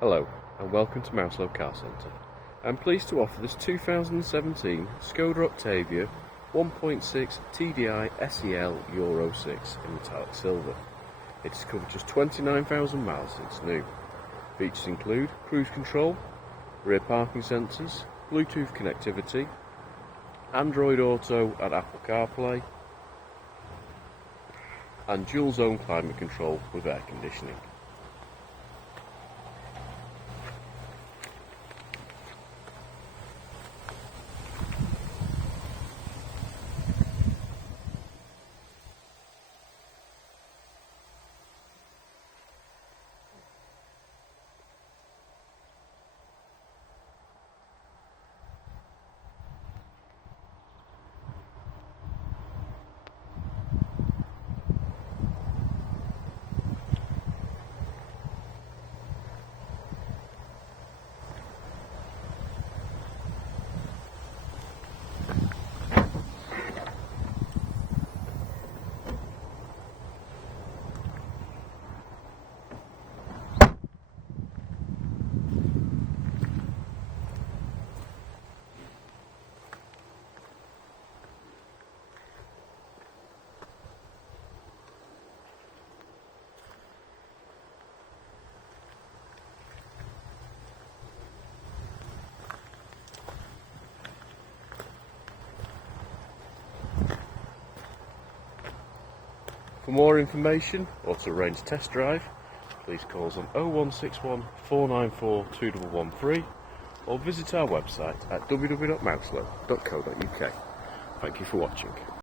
Hello and welcome to Mouselow Car Centre. I'm pleased to offer this 2017 Skoda Octavia 1.6 TDI SEL Euro 6 in metallic silver. It has covered just 29,000 miles since new. Features include cruise control, rear parking sensors, Bluetooth connectivity, Android Auto and Apple CarPlay, and dual zone climate control with air conditioning. For more information or to arrange a test drive, please call us on 0161 494 2113 or visit our website at www.mouselow.co.uk. Thank you for watching.